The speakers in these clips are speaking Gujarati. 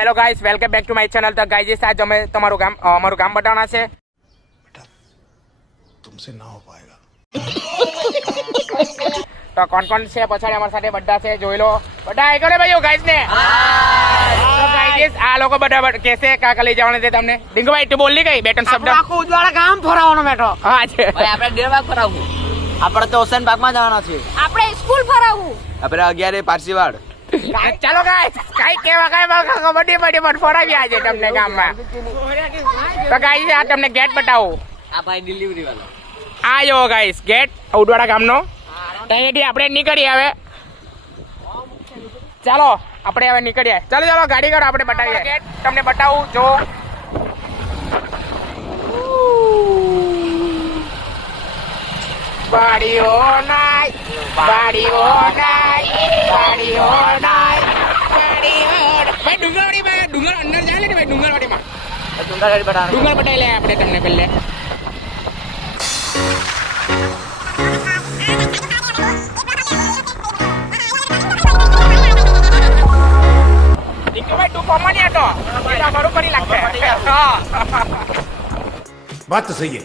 Hello guys, welcome back to my channel. તો ગાઈસ आज અમે અમારું ગામ બતાવવાના છે। बेटा तुमसे ना हो पाएगा। તો કોણ કોણ છે પછાડી અમારી સાથે બધા છે, જોઈ લો બધા આઈ ગયો ભાઈઓ ગાઈસ ને। તો ગાઈસ આ લોકો બધા કેસે કાકા લઈ જવાના છે તમને। ડિંગુભાઈ તું બોલી ગઈ બે ત્રણ શબ્દ? આખું ઉજવાળા ગામ ફરાવવાનો બેઠો। હા છે ભાઈ આપણે ડેરવાગ ફરાવવું, આપણે તો ઓશન પાર્કમાં જવાના છે, આપણે સ્કૂલ ફરાવવું, આપણે 11 પારસીવાડ। ચાલો ગાઈસ, કઈ કેવા કબડ્ડી પણ ફોડાવી આજે તમને ગામમાં। તો ગાઈસ આ તમને ગેટ બતાવું। આ ભાઈ ડિલિવરી વાળો આ જો ગાઈસ ગેટ ઉડવાડા ગામનો। અહીંયાથી આપણે નીકળીએ હવે। ચાલો આપણે હવે નીકળીએ। ચાલો ચાલો ગાડી કરો, આપણે બતાવીએ ગેટ તમને બતાવું। જો બાડીઓ નાય, બાડીઓ નાય, બાડીઓ નાય, બાડીઓ ભાઈ ડુંગરવાડીમાં ડુંગર અંદર જાય ને ભાઈ, ડુંગરવાડીમાં ડુંગર બતાવી લે આપણે તમને પહેલે। ભાઈ તું કોમની હતો અમારું કરી લાગશે। बात तो सही है।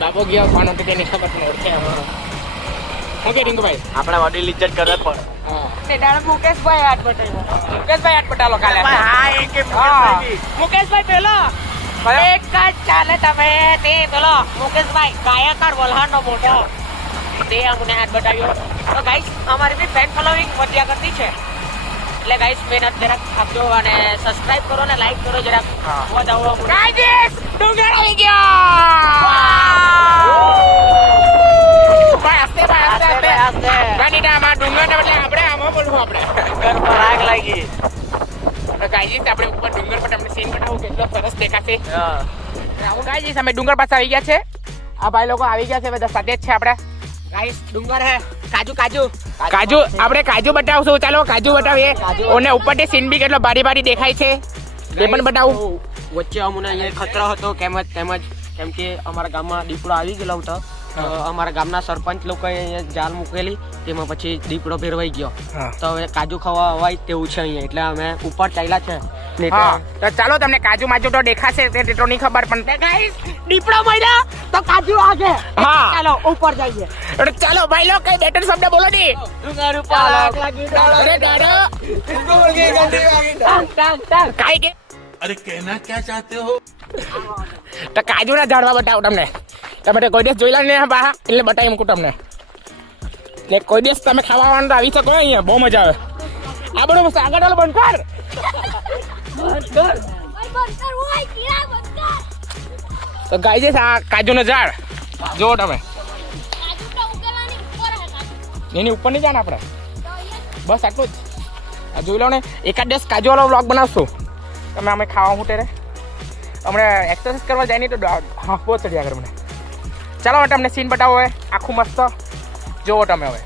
બાપો ગયો કોનો તો તેની ખબર ન ઓળખે અમારો। ઓકે રિંકુભાઈ આપણે વડીલ ઇજ્જત કરવા પડે। તે દાડા મુકેશભાઈ હાથ બટાવ્યો, મુકેશભાઈ હાથ બટાલો કાલે। હા એ કે મુકેશભાઈ પેલો એક જ ચાલે તમે તે પેલો મુકેશભાઈ ગાયકર વલહાણનો મોટો તે અમને હાથ બતાવ્યો। તો ગાઈસ અમારી બી ફેન ફોલોઈંગ વધ્યા કરતી છે, એટલે ગાઈસ મહેનત જરાક આપજો અને સબસ્ક્રાઇબ કરો અને લાઈક કરો જરાક વધાવો। ગાઈસ ડુંગર આવી ગયો ભાઈ, આસ્તે ભાઈ આસ્તે ગાડીના આમાં ડુંગર ને એટલે આપણે આમાં બોલવું, આપણે ઘર પર આગ લાગી। ગાઈસ આપણે ઉપર ડુંગર પર તમને સીન બતાવું કેટલો સરસ દેખાશે। આવું ગાઈસ અમે ડુંગર પાસે આવી ગયા છે, આ ભાઈ લોકો આવી ગયા છે, બધા સાથે જ છે આપણે। ગાઈસ ડુંગર હે કાજુ કાજુ કાજુ આપણે કાજુ બતાવશું। ચાલો કાજુ બતાવીએ અને ઉપરથી સીન બી કેટલો ભારી ભારી દેખાય છે તે પણ બતાવું। વચ્ચે અમને અહીંયા ખતરો હતો તેમજ કેમ કે અમારા ગામમાં દીપડો આવી ગયેલો હતો, તો અમારા ગામના સરપંચ લોકોએ અહીંયા જાળ મૂકેલી, તેમાં પછી દીપડો ફેરવાઈ ગયો। તો હવે કાજુ ખાવા હોય તેવું છે અહીંયા, એટલે અમે ઉપર ચાલ્યા છે। હા તો ચાલો તમને કાજુ માજુ તો દેખાશે તે તો નહીં ખબર, પણ ગાઈસ દીપડો મળ્યો તો કાજુ આગે। હા ચાલો ઉપર જઈએ। ચાલો ભાઈ લો કઈ બે ત્રણ શબ્દ બોલો ની। ડુંગર ઉપર આગ લાગી, અરે દાડો કાઈ કે अरे कहना क्या चाहते हो? તો કાજુ ના ઝાડવા બતાવું તમને। તમે તો કોઈ દિવસ જોયેલા ને બહાર, એટલે બતાવી મૂકું તમને। ને કોઈ દિવસ તમે ખાવાનું તો આવી શકો અહીંયા, બહુ મજા આવે। આ બધું આગળ બંધ કર, બંકર હોય કિરા બંકર, તો ગાઈસ આ કાજુનો ઝાડ જો તમે, કાજુ તો ઉગલાની ઉપર હે કાજુ એની ઉપર નહીં જાય ને આપણે, તો અહીંયા બસ આટલું જ। આ જોઈ લો ને, એકાદ દિવસ કાજુ વાળો વ્લોગ બનાવશું તમે। અમે ખાવા મૂટે રે હમણાં એક્સરસાઇઝ કરવા જાય નહીં તો હાફ બહુ ચડ્યા કરે મને। ચાલો હવે તમને સીન બતાવો હવે આખું મસ્ત જોવો તમે હવે।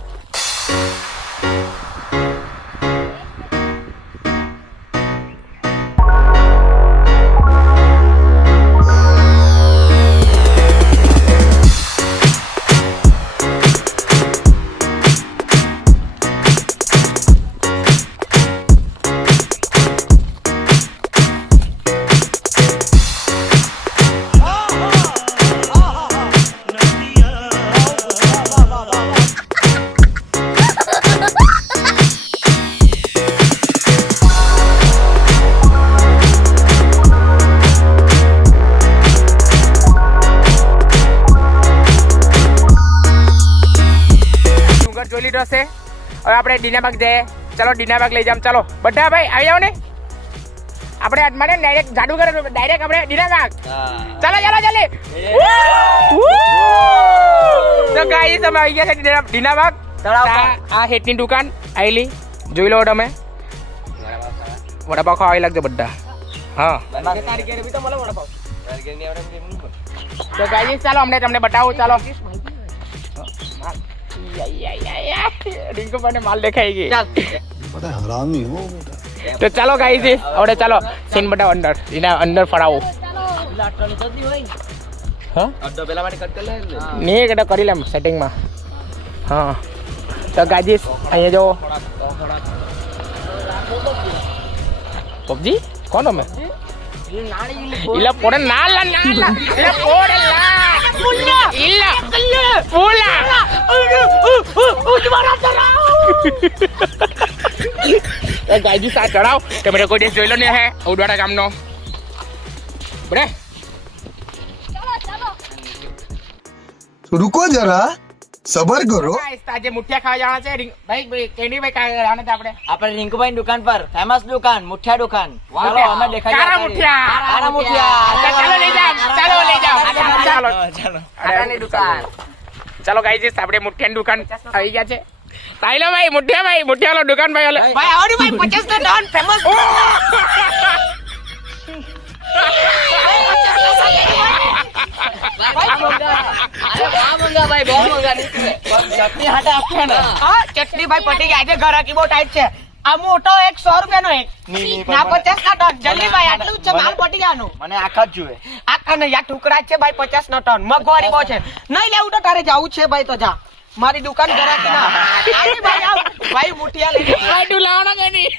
જોઈ લીધો હશે, હવે આપણે ડીનાબાગ જઈએ। ચાલો ડીનાબાગ લઈ જામ, ચાલો બધા ભાઈ આવી જાવ ને। આપણે મને ડાયરેક્ટ જાદુગર ડાયરેક્ટ આપણે ડીનાબાગ। ચાલો ચાલો ચાલે। તો ગાઈસ અમે આવી ગયા છે ડીનાબાગ। આ હેટની દુકાન આવેલી જોઈ લો તમે, વડાપાવ ખાવા આવી લાગજો બધા। હા તો ગાઈસ ચાલો અમને તમને બતાવું। ચાલો रिंकू ने माल देखा बड़ा हरामी हो बेटा। તો ચાલો ગાઈસ હવે ચાલો સીન બતાવો અંદર એના અંદર ફરાવો હા નહીં કટા કરી લેમ સેટિંગમાં હા તો ગાજીસ અહીંયા જો પબજી કોણ અમે ಇಲ್ಲ ಪೊಡ ನಾಲ್ಲ ನಾಲ್ಲ ಇಲ್ಲ ಪೊಡಲ್ಲ ಇಲ್ಲ ಪೂಲ ગાયજી સા ચડાવ તમે કોઈ દેશ જોઈ લો ને હે ઉડવાડા ગામનો બરે रुको जरा सबर करो આજે મુઠિયા ખાવા જવાના છે ભાઈ કેની ભાઈ ખાવા જવાના છે આપણે રિંકુભાઈ દુકાન પર ફેમસ દુકાન મુઠિયા દુકાન ચાલો અમે દેખાઈ કારા મુઠિયા ચાલો લઈ જાઓ ચાલો આરાની દુકાન ચાલો ગાઈજી આપણે મુઠિયાની દુકાન આવી ગયા છે તાઈલો ભાઈ મુઠિયાનો દુકાન ભાઈ આવડી ભાઈ 50 ના ડોન ફેમસ ચટણી ભાઈ પટી ગયા આજે ઘરાકી બહુ ટાઈટ છે આ મોટો એક 100 રૂપિયાનો એક ના 50 ના ટન જલ્દી ભાઈ આટલું જ છે માલ પટી ગયાનું મને આખા જ જોઈએ આખા નહીં આ ટુકડા જ છે ભાઈ 50 ના ટન મગવારી બહુ છે નહીં લેવું તો તારે જવું છે ભાઈ તો જા મારી દુકાન ઘરાકી ના આવી ભાઈ આવ ભાઈ મુઠિયા લઈ ભાઈ તું લાવਣਾ કે નહીં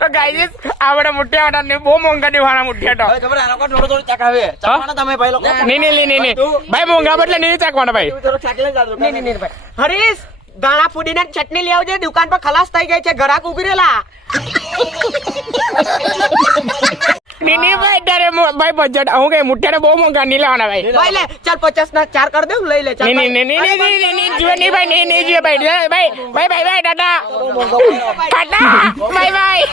તો ગાઈસ આપણે મુઠિયા વાળાને બહુ મોંઘા દેવાના મુઠિયા તો ખબર આનો થોડો થોડો ચકાવે ચકાવવાનો તમે ભાઈ લોકો નહીં ભાઈ મોંઘા બદલે નહીં ચાકવાના ભાઈ થોડો ચાકલે જ આદરો નહીં ભાઈ હરીશ દાણા પુદીના ચટણી લઈ આવજે દુકાન પર ખલાસ થઈ ગઈ છે ઘરાક ઉભી રહેલા નહીં ભાઈ તારે ભાઈ બજેટ હું કઈ મુઠિયા બહુ મોંઘા નહીં લેવાના ભાઈ ભાઈ લે ચાલ 50 ના 4 કર દે લઈ લે ચાલ નહીં જીવે નહીં ભાઈ નહીં જીવે ભાઈ ટાટા ભાઈ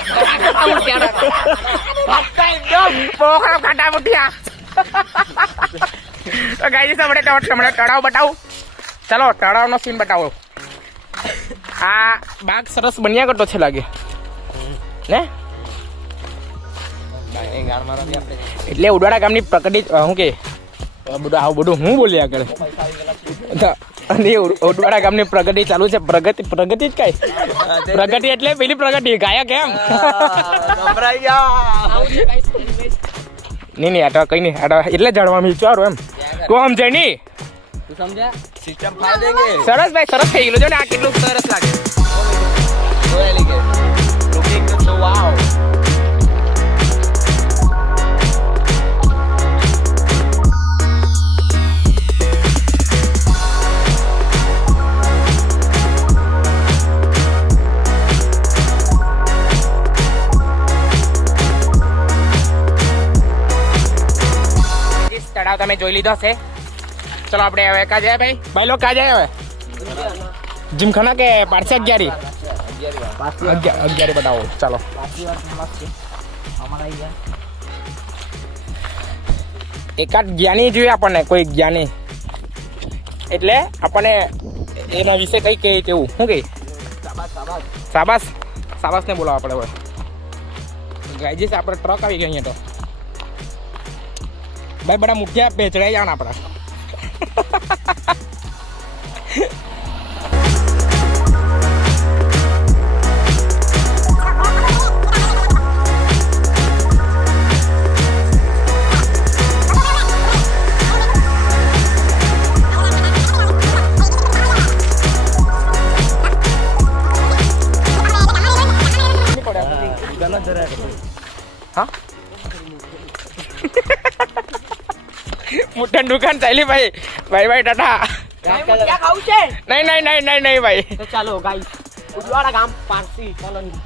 પોખરો ખાટા મુઠિયા તો ગાઈસ આપણે તળાવ બતાવું ચાલો તળાવનો સીન બતાવો આ બાગ સરસ બન્યા કરતો છે લાગે ને એટલે ઉડવાડા ગામની પ્રગતિ શું કે બધું હું બોલ્યા આગળ અને ઉડવાડા ગામની પ્રગતિ ચાલુ છે પ્રગતિ જ કઈ પ્રગતિ એટલે પેલી પ્રગતિ ગાયક એમ નહીં આ તો કઈ નહીં આ એટલે જાણવા વિચારો એમ તું સમજે નહીં સિસ્ટમ ફાડ દેંગે સરસ ભાઈ સરસ થઈ ગયેલું છે ને આ કેટલું સરસ લાગે લુકિંગ સો વાવ તળાવ તમે જોઈ લીધો હશે ચલો આપણે હવે કા જાય ભાઈ લોકો કા જાય હવે જીમખાના કે પારસે 11 બતાવો ચાલો એકાદ જ્ઞાની જોઈએ આપણને કોઈ જ્ઞાની એટલે આપણને એના વિશે કઈ કહે તેવું શું કહે સાબાસ ને બોલાવવા પડે હવે ગાઈજીસ આપણે ટ્રક આવી ગઈ અહીંયા તો ભાઈ બડા મુઠિયા પેચડાઈ જવાના આપણા મોટા દુકાન ચાલી ભાઈ ટાટા મુઠિયા ખાવું છે નહીં ભાઈ તો ચાલો ગાઈસ ઉડવાડા ગામ પારસી કોલોની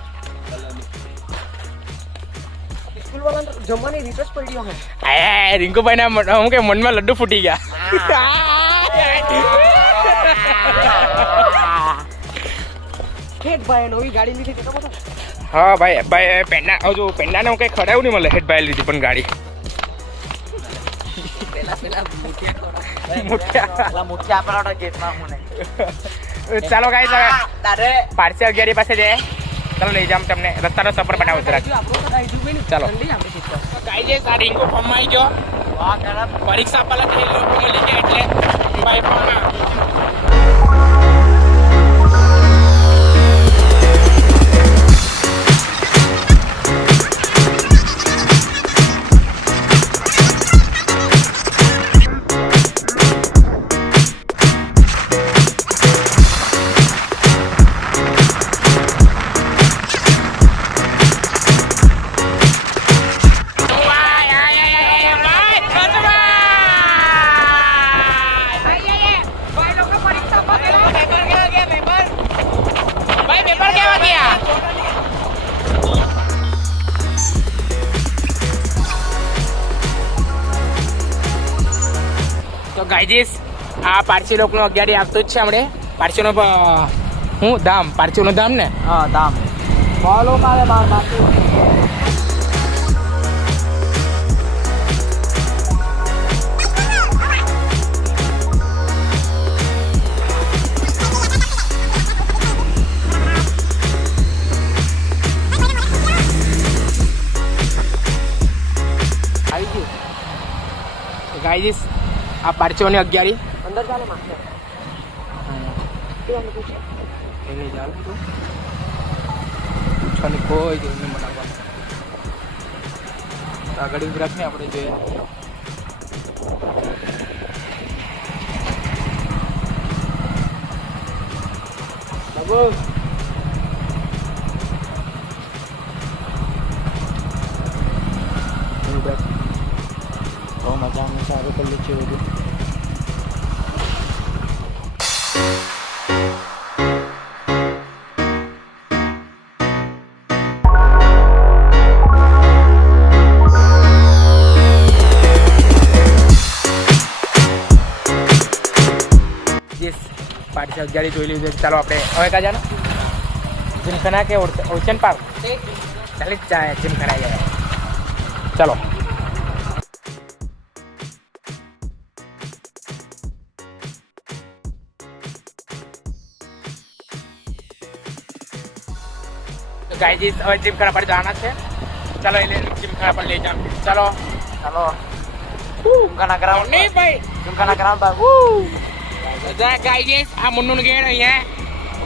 સ્કૂલ વાળા જમવાની રીત જ પડ્યો હે રિંકુભાઈ ના હું કે મનમાં લડ્ડુ ફૂટી ગયા ભાઈ નવી ગાડી લીધી તો બતા હા ભાઈ પેન્ડાને હું કઈ ખરાયું નહીં મળે હેઠ ભાઈ લીધી પણ ગાડી ચાલો ગાઈસ હવે પારસે 11 પાસે જાય ચાલો લઈ જામ તમને રસ્તાનો સફર બનાવો જરાક ચાલો ગાઈસ આ રિંગો ફોર્મ માં આવી ગયો પરીક્ષા પહેલા તો લોકો મળી ગયા એટલે ભાઈ ફોર્મ ગાઈજીસ આ પારસી લોકનું અગિયારી આવતું જ છે હમણે પારસીનો હું ધામ પારસીનું ધામ ને હા દામ બોલો મારે બાર બાકી આવી ગયું ગાઈજીસ આ પારસીઓની અગિયારી અંદર ચાલે માસ્ટર એને ચાલ પૂછવાની કોઈ જરૂર નહીં બનાવવાનું આગળ ઉભી રાખને આપણે જોઈએ બાબુ બહુ મજા સારું કરેલું છે બધું પારસી અગિયારી જોઈ લીધું છે. ચાલો આપણે હવે ક્યાં જાને જીમખાના કે ઓશન પાર્ક ચાલે જાય જીમખાના જાય ચાલો ગાઈજીસ હવે જીમખાના પર જવાના છે ચાલો એટલે જીમખાના પર લઈ જાઓ ચાલો ચાલો ઝુમખાના ગ્રાઉન્ડ નહીં ભાઈ ઝુમખાના ગ્રાઉન્ડ પર ગાઈજીસ આ મુન્નું ઘેર અહીંયા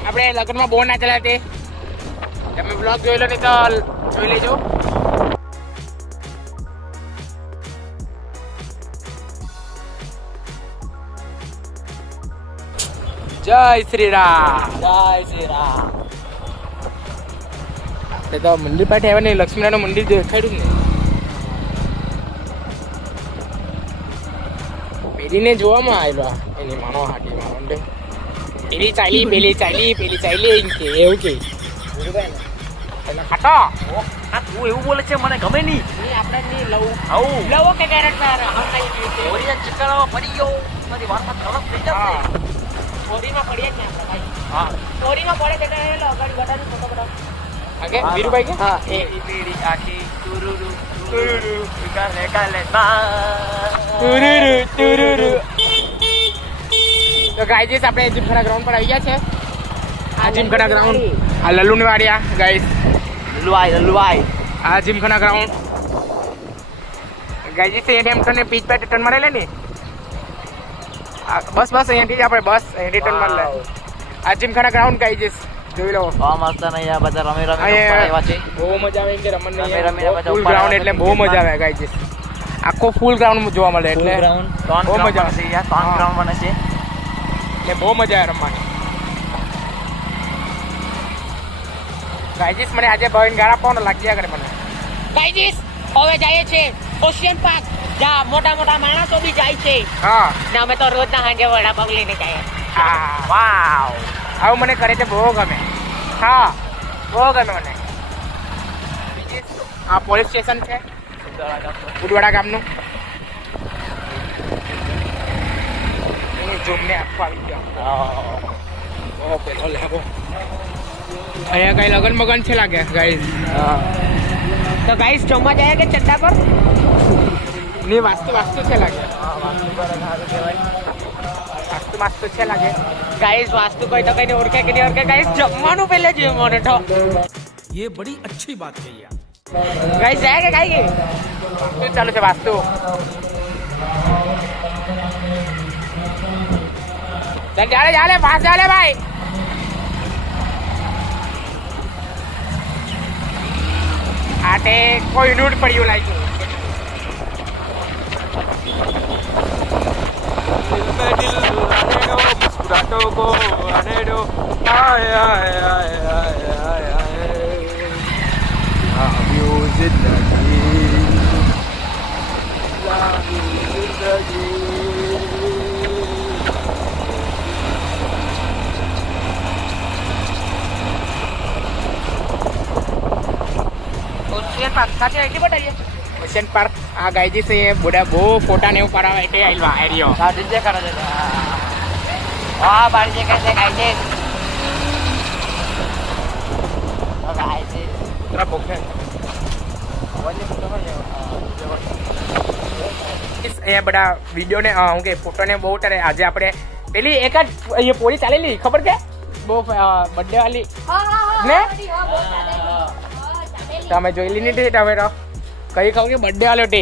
આપણે લગ્નમાં બહુ ના ચલાવે તે તમે બ્લોગ જોઈ લો નહીં તો જોઈ લેજો જય શ્રી રામ જય શ્રી રામ આપણે તો મંદિર પાસે આવ્યા ને લક્ષ્મીનારાયણ મંદિર દેખાડ્યું ને પેલીને જોવામાં આવેલો એની માનો હાટી માનો પેલી ચાલી પેલી ચાલી પેલી ચાલી એમ કે એવું કે એને ખાટો આ તું એવું બોલે છે મને ગમે નહીં આપણે નહીં લવું આવું લવો કે કેરેટ હમણાં ઓરિજિનલ ચિકનમાં પડી ગયો મારી વાર્તા ખરાબ થઈ જશે ચોરીમાં પડીએ જ ને આપણે ભાઈ હા ચોરીમાં પડે એટલે અગાડી બતાવી ફોટો બતાવ ઓકે વીરુભાઈ કે હા એ પીડી આખી તુરુરુ તુરુરુ કાલે કાલે બા તુરુરુ તુરુરુ તો ગાઈસ આપણે જીમખાના ગ્રાઉન્ડ પર આવી ગયા છે આ જીમખાના ગ્રાઉન્ડ આ લલ્લુની વાડિયા ગાઈસ લલુઆઈ આ જીમખાના ગ્રાઉન્ડ ગાઈસ અહીંયા એમ તને પીચ પર ટર્ન મારેલે ને બસ અહીંયાથી જ આપણે બસ અહીંયાથી ટર્ન માર લે આ જીમખાના ગ્રાઉન્ડ ગાઈસ જોઈ લો આ મસ્ત નહીં આ બધા રમી રમી આવ્યા છે બહુ મજા આવે કે રમણ રમી રમીને બધા ફૂલ ઉપર ગ્રાઉન્ડ આવે એટલે બહુ મજા આવે ગાઈસ આખો ફૂલ ગ્રાઉન્ડ જોવા મળે એટલે બહુ મજા આવે છે યાર ત્રણ ગ્રાઉન્ડ બને છે એટલે બહુ મજા આવે રમવાની ગાઈજીસ મને આજે ભાઈને ગાળા પાઉં લાગ્યા કરે મને ગાઈજીસ હવે જાય છે ઓશિયન પાર્ક જ્યાં મોટા મોટા માણસો બી જાય છે હા ને અમે તો રોજના સાંજે વડાપાવ લઈને જઈએ હા વાવ આવું મને કરે છે બહુ ગમે હા બહુ ગમે મને આ પોલીસ સ્ટેશન છે ઉડવાડા ગામનું જોમને આખો આવી ગયો બહુ પેલો લેવો અહીંયા કઈ લગન મગન છે લાગે ગાઈસ તો ગાઈસ જમવા જાય કે ચડ્ડા પર ની વાસ્તુ છે લાગે વાસ્તુ છે લાગે ગાઈસ વાસ્તુ કોઈ તો કઈને ઓળખે કે નહીં ઓળખે ગાઈસ જમવાનું પહેલે જ મને તો ये बड़ी अच्छी बात कही आप ગાઈસ જાય કે ખાઈ શું ચાલુ છે વાસ્તુ ચાલ ચાલે પાસ ચાલે ભાઈ આટે કોઈ લૂટ પડ્યું લાગ્યું मुस्कुराहटों को आने दो आए आए आए आए आए आए लावियो जिंदगी लावियो जिंदगी ઓશિયન પાર્ક સાથે આઈડી બતાવીએ ઓશિયન પાર્ક આ ગાયજી છે બધા બહુ ફોટા ને એવું પડાવે એટલે આઈલવા એરિયો ડીજે કરે છે હા બારી જે કહે છે ગાઈસ જરા બોકે અહીંયા બધા વિડીયો ને હું કે ફોટો ને બહુ ટરે આજે આપણે પેલી એક જ અહીંયા પોરી ચાલેલી ખબર કે બહુ બર્થડે વાળી ને તમે જોયેલી નથી તમે તો કઈ કહું કે બર્થડે વાળો તે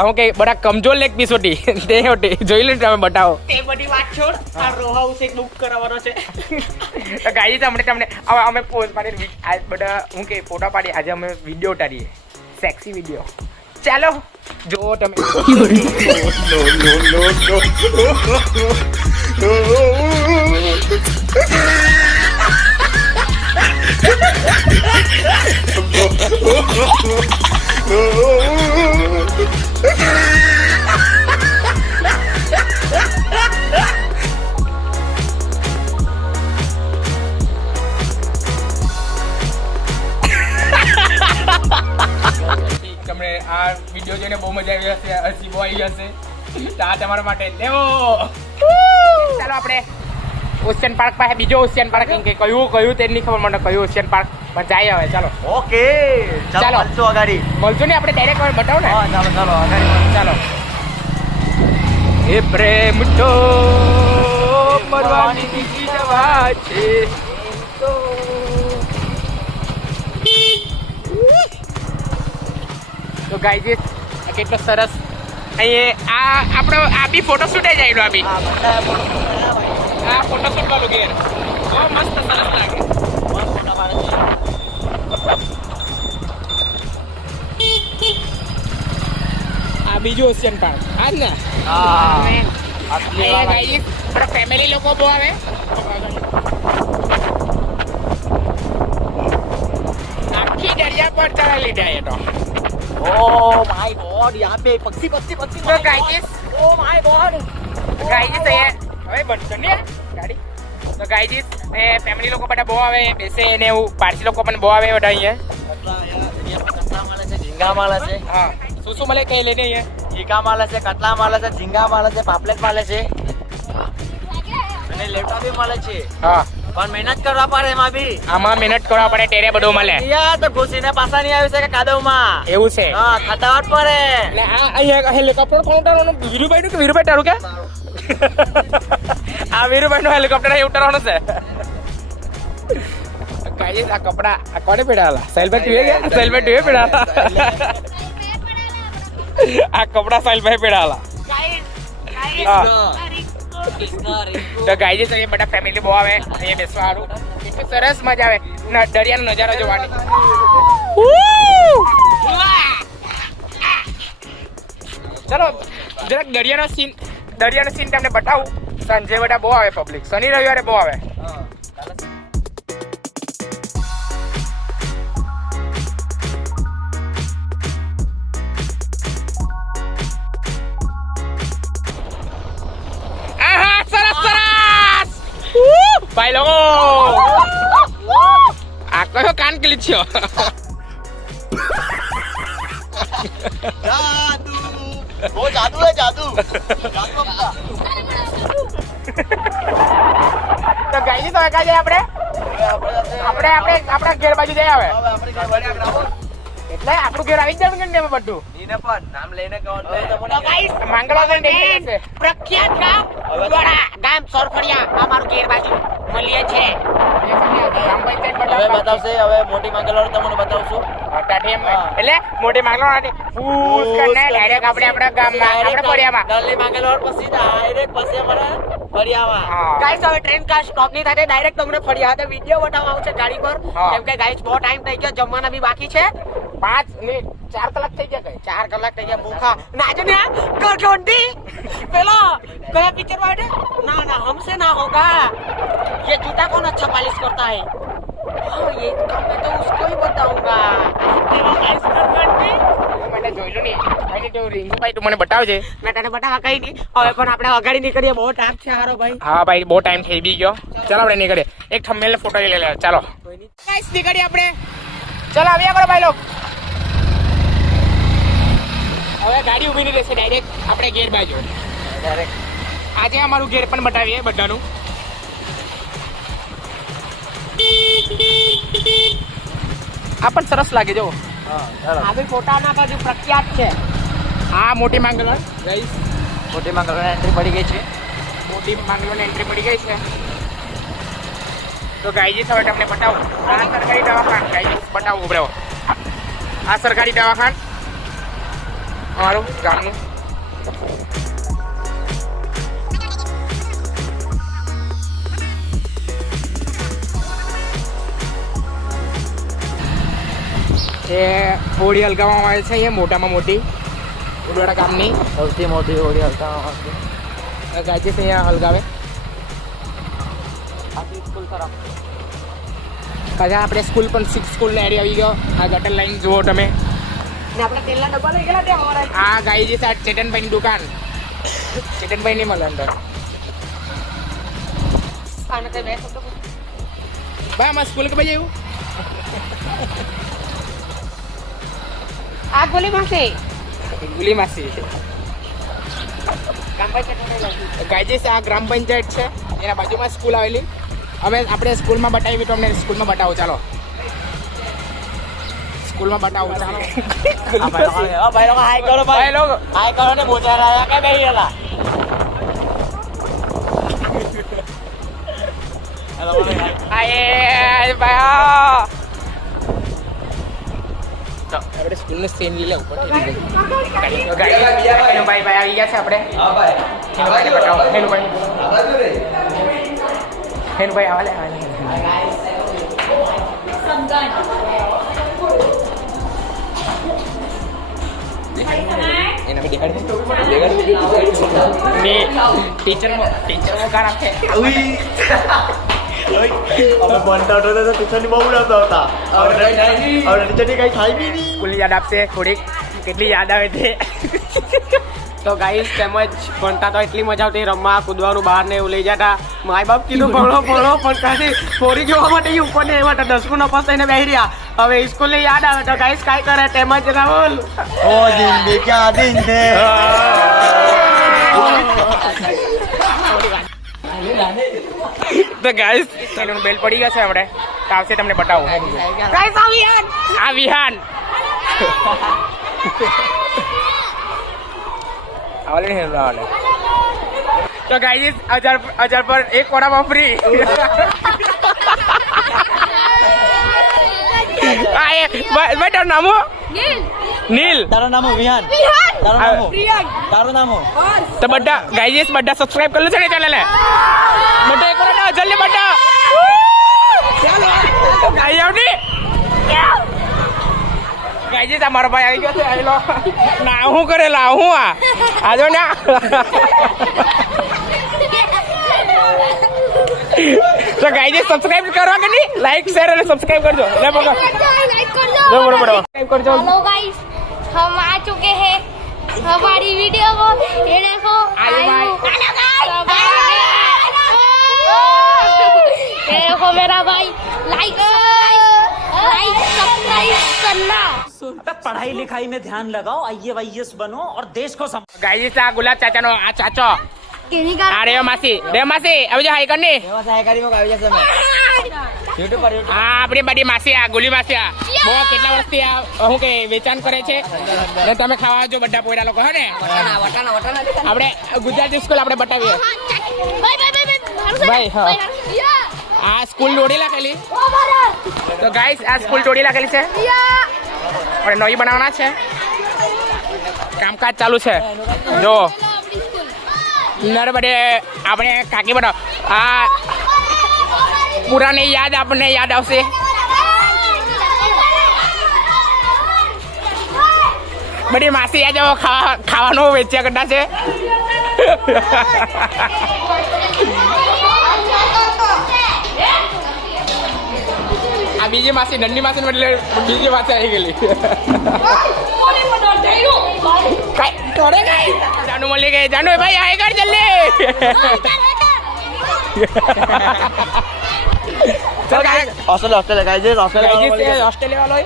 હું કે બધા કમજોર લેગ પીસ હોતી તે હોતી જોઈ લે તમે બતાવો તે બધી વાત છોડ આ રો હાઉસ એક બુક કરાવવાનો છે ગાઈ તમને હવે અમે પોઝ પાડી આ બધા હું કે ફોટા પાડી આજે અમે વિડીયો ઉતારીએ સેક્સી વિડીયો ચાલો જો તમે તમને આ વિડીયો જોઈને બહુ મજા આવી હશે હસીબો આવી હશે તો આ તમારા માટે લેવો ચાલો આપણે ઓશિયન પાર્ક પાસે બીજો ઓશિયન પાર્ક કે કયું તે નહીં ખબર મને કયું ઓશિયન પાર્ક પણ જાય હવે ચાલો ઓકે ચાલો. મળશું અગાડી મળશું ને આપણે ડાયરેક્ટ બતાવો ને હા ચાલો અગાડી ચાલો એ પ્રેમ તો મરવાની બીજી દવા છે તો ગાઈઝ કેટલો સરસ અહીંયા આ આપણો આ બી ફોટોશૂટ જ આવેલો આ બી આ ફોટોશૂટ વાળું ઘેર બહુ મસ્ત સરસ લાગે આ બીજું ઓશિયન પાર્ક આ જ ને અહીંયા ગાઈઝ આપણા ફેમિલી લોકો બહુ આવે આખી દરિયા પર ચડાવી લીધા એ તો Oh my god, यहाँ पे पक्षी पक्षी पक्षी तो guys oh my god guys હવે બનતો ને ગાડી તો ગાઈસ એ ફેમિલી લોકો બધા બહુ આવે બેસે ને એવું પારસી લોકો પણ બહુ આવે બધા અહીંયા झींगा माला से હા શું મળે કઈ લઈને અહીંયા झींगा माला से कतला माला से झींगा माला से पापलेट माले છે અને લેવટા બી મળે છે હા પણ મહેનત કરવા પડે એમાં બી આમાં મહેનત કરવા પડે ત્યારે બધું મળે યા તો ઘૂસીને પાછા નહીં આવી શકે કાદવમાં એવું છે હા ખાતાવટ પડે એટલે આ અહીંયા હેલિકોપ્ટર કોણ ઉતારવાનું વીરુભાઈ નું કે વીરુભાઈ તારું કે આ વીરુભાઈ નું હેલિકોપ્ટર અહીં ઉતારવાનું છે ગાઈસ આ કપડા આ કોને પહેરાલા સાહિલભાઈ તું ગયા સાહિલભાઈ તું પહેરાલા આ કપડા સાહિલભાઈ પહેરાલા હા તો ગાઈસ અહીંયા બધા ફેમિલી બહુ આવે અહીંયા બેસવા સારું એટલું સરસ મજા આવે દરિયાનો નજારો જોવાની ચલો જરાક દરિયાનો સીન તમને બતાવું સાંજે બધા બહુ આવે પબ્લિક શનિ રવિવારે બહુ આવે ભાઈ લોકો આ કયો કાન ક્લિક છો જાદુ वो जादू है जादू તો ગાઈ તો કા જાય આપણે આપણા ઘેર બાજુ જઈ આવે એટલે આપણું ઘેર આવી જ જવાનું ને બધું નીને પણ નામ લઈને કહો તો ગાઈસ માંગલા તો ડેલી છે પ્રખ્યાત ગામ ઉડવાડા ગામ સોરફળિયા અમારું ઘેર બાજુ મળીએ છે ગ્રામ પંચાયત હવે બતાવશે હવે મોટી માંગલવાડ તમને બતાવશું એટલે મોટી માંગલા પૂછ કરીને ડાયરેક્ટ આપણે આપણા ગામમાં આપણે ફળિયામાં નાલી માંગલવાડ પછી ડાયરેક્ટ પછી અમારા ફળિયામાં ગાઈસ હવે ટ્રેન કા સ્ટોપ ની સાથે ડાયરેક્ટ તમને ફળિયા હાથે વિડિયો બતાવવા આવશે ગાડી પર હા. કેમ કે ગાઈસ બહુ ટાઈમ થઈ ગયો જમવાના બી બાકી છે 5 મિનિટ 4 કલાક થઈ ગયા 4 કલાક થઈ ગયા ભૂખા નાજો ને કરજોંડી પેલો કયા पिक्चर वाले ना ना हमसे ना होगा ये जूता कौन अच्छा पॉलिश करता है हाँ ये काम मैं तो उसको ही बताऊंगा गाइस करजोंडी મને જોઈલું નહીં ભાઈ તો રીંગુભાઈ તું મને બતાવજે મેં તને બતાવવા કઈ નહીં હવે પણ આપણે અગાડી નીકળીએ બહુ ટાઈમ છે હારો ભાઈ હા ભાઈ બહુ ટાઈમ થઈ બી ગયો ચાલો આપણે નીકળીએ એક થંબનેલ ફોટો લઈ લે ચાલો ગાઈસ નીકળીએ આપણે ચાલો આવ્યા કરો ભાઈ લોક હવે ગાડી ઊભી નહીં રહેશે, ડાયરેક્ટ આપણે ગેર બાજુ. આજે અમારું ગેર પણ બતાવીએ બધાનું. આ પણ સરસ લાગે જો. આવી ફોટાના બાજુ પ્રખ્યાત છે. આ મોટી માંગલર ગાઈસ, મોટી માં એન્ટ્રી પડી ગઈ છે. મોટી માંગલોની એન્ટ્રી પડી ગઈ છે. તો ગાઈજી હવે તમને બતાવું આ સરકારી દવાખાન. ગાઈજી બતાવું બરાબર. આ સરકારી દવાખાન અમારું ગામનું. એ હોળી હલગાવવામાં આવે છે અહીંયા મોટામાં મોટી ઉડવાડા ગામની સૌથી મોટી હોળી હલકામાં ગાયજી છે અહીંયા હલગાવે. સ્કૂલ તરફ કાજા આપણે સ્કૂલ પણ સિક્સ સ્કૂલ એરિયા આવી ગયો. આ ગટર લાઈન જુઓ તમે. ને આપણે તેલના ડબ્બા લઈ ગયેલા ત્યાં અમારા. આ ગાયજી છે ચેતનભાઈની દુકાન. ચેતનભાઈ નહીં મળે અંદર. આને કઈ બે શબ્દો બોલ. ભાઈ આમાં સ્કૂલ કે ભાઈ એવું આ ગોલી માસી ગુલી માસી ગાયજી છે. આ ગ્રામ પંચાયત છે, એના બાજુમાં સ્કૂલ આવેલી. અમે આપણે સ્કૂલમાં બતાવી તો અમને સ્કૂલમાં બતાવો. ચાલો સ્કૂલમાં બતાવો. ચાલો ભાઈ લોકો હાય કરો ભાઈ લોકો હાય કરો ને બોજા રહ્યા કે બેહી રહેલા. આયે ભાઈ આપણે સ્કૂલનો સ્ટેન્ડ લઈ લે ઉપર. ભાઈ આવી ગયા છે આપણે. બતાવો હેનુભાઈ. હેનુભાઈ આવા લે. એના ટીચર કાર આપે. સ્કૂલની યાદ આપશે થોડીક. કેટલી યાદ આવે છે. તો ગાઈસ તેમજ ભણતા તો એટલી મજા આવતી, રમવા કૂદવાનું બહાર ને એવું લઈ જતા. માય બાપ કીધું ભણો ભણો પણ કાંઈ ફોરી જોવા માટે ઉપર ને એવા 10 નો પાસ થઈને બેસી રહ્યા. હવે સ્કૂલ ની યાદ આવે તો ગાઈસ કાંઈ કરે તેમજ રાહુલ. તો ગાઈસ ચાલો બેલ પડી ગયા છે આપણે. તો આવશે તમને બતાવું. ગાઈસ આ વિહાન. આ વિહાન તો ગાઈસ 1000 પર એક વડાપાવ ફ્રી. ભાઈ તારું નામ નીલ. તારું નામ વિહાન. તારું નામ તો બધા ગાઈસ બધા સબસ્ક્રાઇબ કરી લો છે ને ચેનલ ને. બધા એક વાર જલ્દી બધા ગાઈ આવની. ગાઈસ અમારો ભાઈ આવી ગયો છે. આવી લો ના હું કરેલા હું આજો ને. તો ગાઈસ સબસ્ક્રાઇબ કરવા કે નહીં, લાઈક શેર અને સબસ્ક્રાઇબ કરજો. લે બગા લો બડો બડો સબસ્ક્રાઇબ કરજો. हेलो गाइस, हम आ चुके हैं हमारी वीडियो को. ये देखो ये देखो मेरा भाई. लाइक सब्सक्राइब करना. पढ़ाई लिखाई में ध्यान लगाओ, IAS बनो और देश को ગાઈસ આ ગુલાબ ચાચાનો આ ચાચો. આ રેવ માસી. રેવ માસી આવી જા હાઈ કરની. હા આપણી બધી માસી આ ગુલી માસી આ બહુ કેટલા વર્ષથી આ શું કે વેચાણ કરે છે ને તમે ખાવા આવજો બધા પોયરા લોકો. હે ને આપણે ગુજરાતી સ્કૂલ આપણે બતાવીએ. ભાઈ હા આ સ્કૂલ તોડી નાખેલી. તો ગાઈસ આ સ્કૂલ તોડી નાખેલી છે, આપણે નવી બનાવવાના છે. કામકાજ ચાલુ છે જો. બધે આપણે કાકી બનાવ. આ પુરાની યાદ આપણને યાદ આવશે. બધી માસી યાદ ખાવાનું વેચ્યા કરતા છે. આ બીજી માસી નન્ની માસી બદલે બીજી માસી આવી ગયેલી. જાનુ મળી ગઈ. જાનુ ભાઈ આય કર જલ્દી. ऑस्ट्रेलिया गाइस ऑस्ट्रेलिया ऑस्ट्रेलिया वालों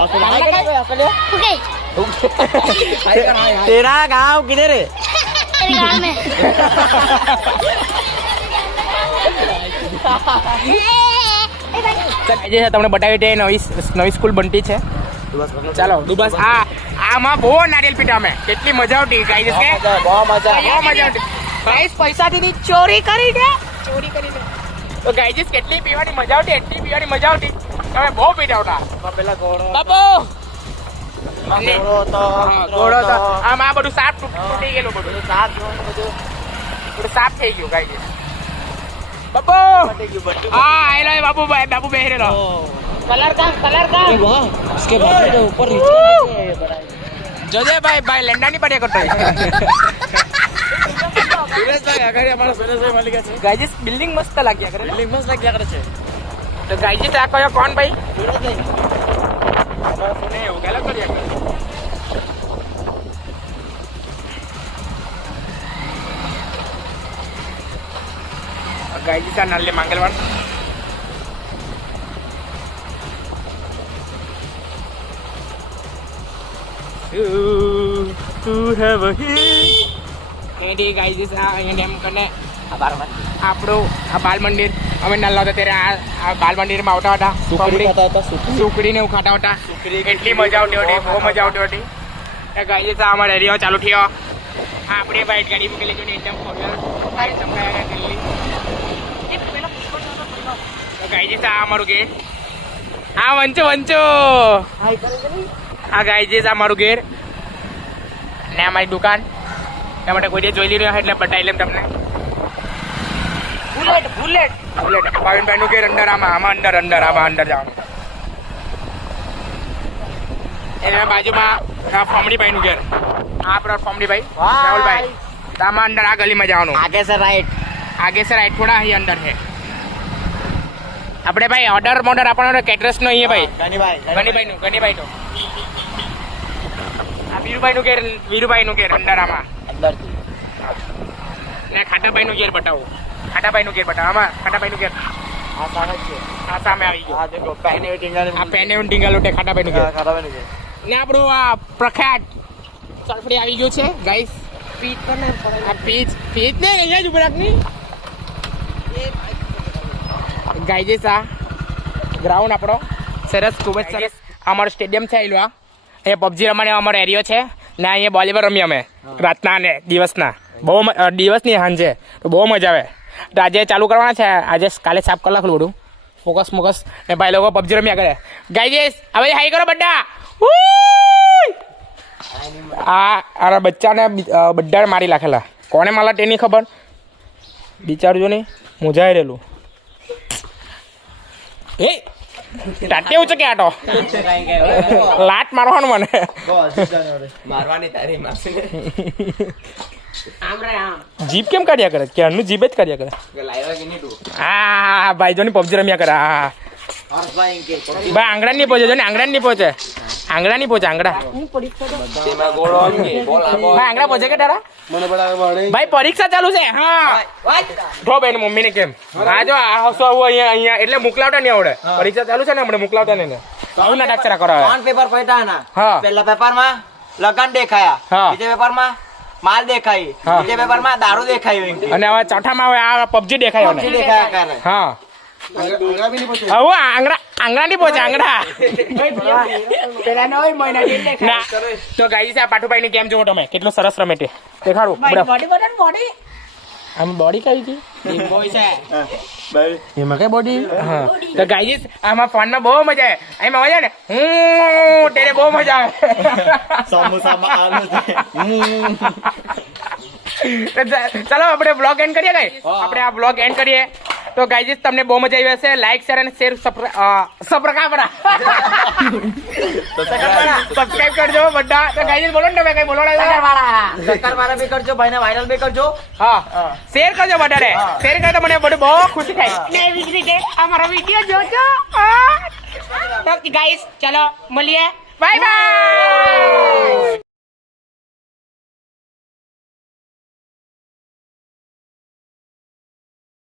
Okay. तेरा गाँव किधर है? तेरे गाँव में જે છે તમને બતાવી દે નવી સ્કૂલ બનતી છે ચાલો બસ આમાં બહુ નારિયેલ પીટા અમે કેટલી મજા આવતી ગાઈસ કે બહુ મજા આવતી ગાઈસ પૈસાથી ની ચોરી કરી દે તો ગાઈસ કેટલી પીવાની મજા આવતી એટલી પીવાની મજા આવતી તમે બહુ પીતા હતા બાપુ ઘોડો તો આમ આ બધું સાફ તૂટી ગયેલું બધું સાફ થઈ ગયું ગાઈસ બાપુ હા આયલો બાપુ બાપુ બેહી રહેલો કલર કામ उसके बाद में ऊपर જોજે ભાઈ લેન્ડા ની પડ્યા કરતો ગાઈસ બિલ્ડિંગ મસ્ત લાગ્યા કરે તો ગાઈસ આ કયો કોણ ભાઈ એવું ગેલા કર્યા કરે ગાઈસ આ નાલે મંગળવાર to have a hit એડી ગાઈસ આ અહીંયા એમ કને આપણું આ બાલ મંદિર અમે નાલા હતા ત્યારે આ બાલ મંદિરમાં આવતા હતા સુકડી ને ખાતા હતા એટલી મજા આવતી હતી બહુ મજા આવતી હતી એ ગાઈસ આ અમારો એરિયા ચાલુ થયો આપણે વાઈટ ગાડી મૂકેલી છે એકદમ ફોરવેલ ગાડી સંભાળ્યા કરેલી ગાઈસ આ અમારું ઘેર આ વંચો આ ગાઈસ આ મારું ઘેર ને અમારી દુકાન એ માટે કોઈ જોઈ લીધું એટલે બતાવી લેમ તમને બુલેટ ભાવિનભાઈ નું ઘેર અંદર આમાં અંદર જવાનું એના બાજુમાં ફમડીભાઈ નું ઘેર આપણા ફમડીભાઈ રાહુલભાઈ આમાં અંદર આ ગલીમાં જવાનું आगे से राइट થોડા અહીં અંદર છે આપણે ભાઈ ઓર્ડર આપણો કેટરસ નો અહીંયા ભાઈ ગનીભાઈ નો આ વીરુભાઈ નું ઘેર અંદર આમાં ને ખાટાભાઈ નું ઘેર બતાવો આમાં ખાટાભાઈ નું ઘેર આ સામે આવી ગયો આ પેને ટીંગાલો તે ખાટાભાઈ નું ઘેર ને આપણું આ પ્રખ્યાત સરફડી આવી ગયું છે ગાઈસ પીચ ને અહીંયા જ ઉભી રાખની ગાઈસ આ ગ્રાઉન્ડ આપણો સરસ ખૂબ જ સરસ અમારું સ્ટેડિયમ છે આવેલું આ એ પબજી રમવાનો અમારો એરિયો છે ને અહીંયા વોલીબોલ રમીએ અમે રાતના ને દિવસના દિવસની સાંજે તો બહુ મજા આવે તો આજે ચાલુ કરવાના છે આજે કાલે સાફ કરી નાખલું બધું ફોકસ ને ભાઈ લોકો પબજી રમ્યા કરે ગાઈસ હવે હાઈ કરો બધા આ બચ્ચાને બધા મારી નાખેલા કોને માલા તેની ખબર બિચારું જો નહીં મુજાઈ રહેલું એ ટાટે ઉચકે આટો લાટ મારવાનું મને मारवानी तारी मारसी જીપ કેમ કાઢ્યા કરે ક્યારનું જીપ જ કાઢ્યા કરે लाइवा की नहीं तू હા ભાઈ જો ની પબજી રમ્યા કરે હા और भाई इनके ભાઈ આંગળા નહીં પહોંચે જો ને આંગળા નહીં પહોંચે આંગળા તેમાં ગોળો કે બોલ આપો ભાઈ આંગળા પહોંચે કે તારા ભાઈ પરીક્ષા ચાલુ છે હા જો બેન મમ્મી ને કેમ હા જો આ હસો આવું અહીંયા એટલે મોકલાવતા નહીં આવડે પરીક્ષા ચાલુ છે ને હમણાં મોકલાવતા નહીં ને આવું ના ડાક્ટર કરો कौन पेपर पढ़ता है ना हाँ। पहला पेपर में लगन देखाया हाँ। बीजे पेपर में माल देखाई हाँ। बीजे पेपर में दारू देखाई हुई અને હવે ચોથામાં હવે આ પબજી દેખાય મને देखाया कर रहे હા હવે આંગળા નહીં પહોંચે આંગળા ના તો ગાઈસ આ પાઠુભાઈ ની કેમ જોવો તમે કેટલો સરસ રમે તે દેખાડો આમ બોડી કઈ હતી એમાં કઈ બોડી હા તો ગાઈસ આમાં ફોન માં બહુ મજા આવે એમાં મજા ને હું તેને બહુ મજા આવે ચાલો આપણે બ્લોગ એન્ડ કરીએ ગાઈસ આપણે આ બ્લોગ એન્ડ કરીએ તો ગાઈસ તમને બહુ મજા આવી હશે લાઈક શેર અને શેર સબસ્ક્રાઇબ કરજો બધા તો ગાઈસ બોલો ને તમે કઈ બોલો सरकार वाला भी कर जो भाई ने वायरल भी कर जो હા શેર કરજો બધાને શેર કરે તો મને બધું બહુ ખુશી થાય ને એવી જ રીતે અમારો વિડીયો જોજો તો ગાઈસ ચલો મળીએ બાય બાય